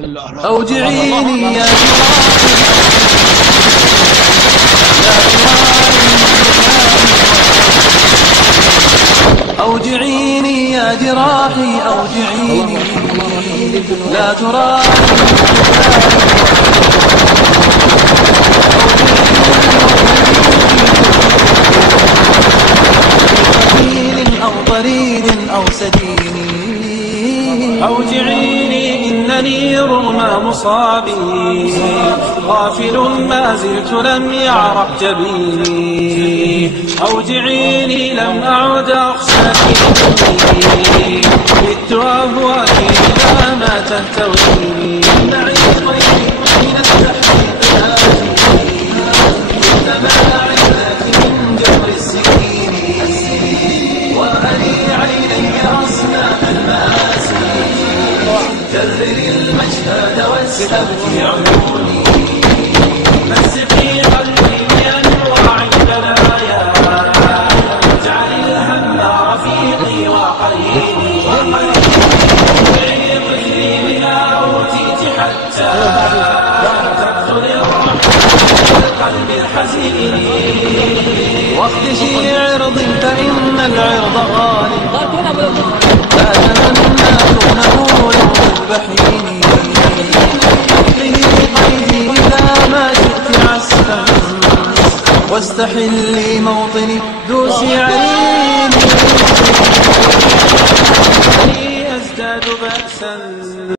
أوجعيني يا أوجعيني يا جراحي، أوجعيني لا تراعي أو طريد أو سجيني. أوجعيني إنني رغم مصابي غافل ما زلت لم يعرق جبيني. أوجعيني لم أعد أخشى فيني بت أهوائي إذا ما تهتويني. معي طيب من التحقيق آتي إنما عدتي من جبر السكين وأني عيني أصنام المآسي. كرر المجهد واسحب في عيوني، مسقي قلبي بأنواع البلايا، واجعل الهم رفيقي وقريني. ادعي طفلي بما أوتيت حتى تدخل الرحمة القلب الحزين. واختشي عرضي فإن العرض غالي، لا تمنى كونه للبحين. به قيدي إذا ما جئت عسفا، واستحلي موطني دوسي عيني. أزداد بأسا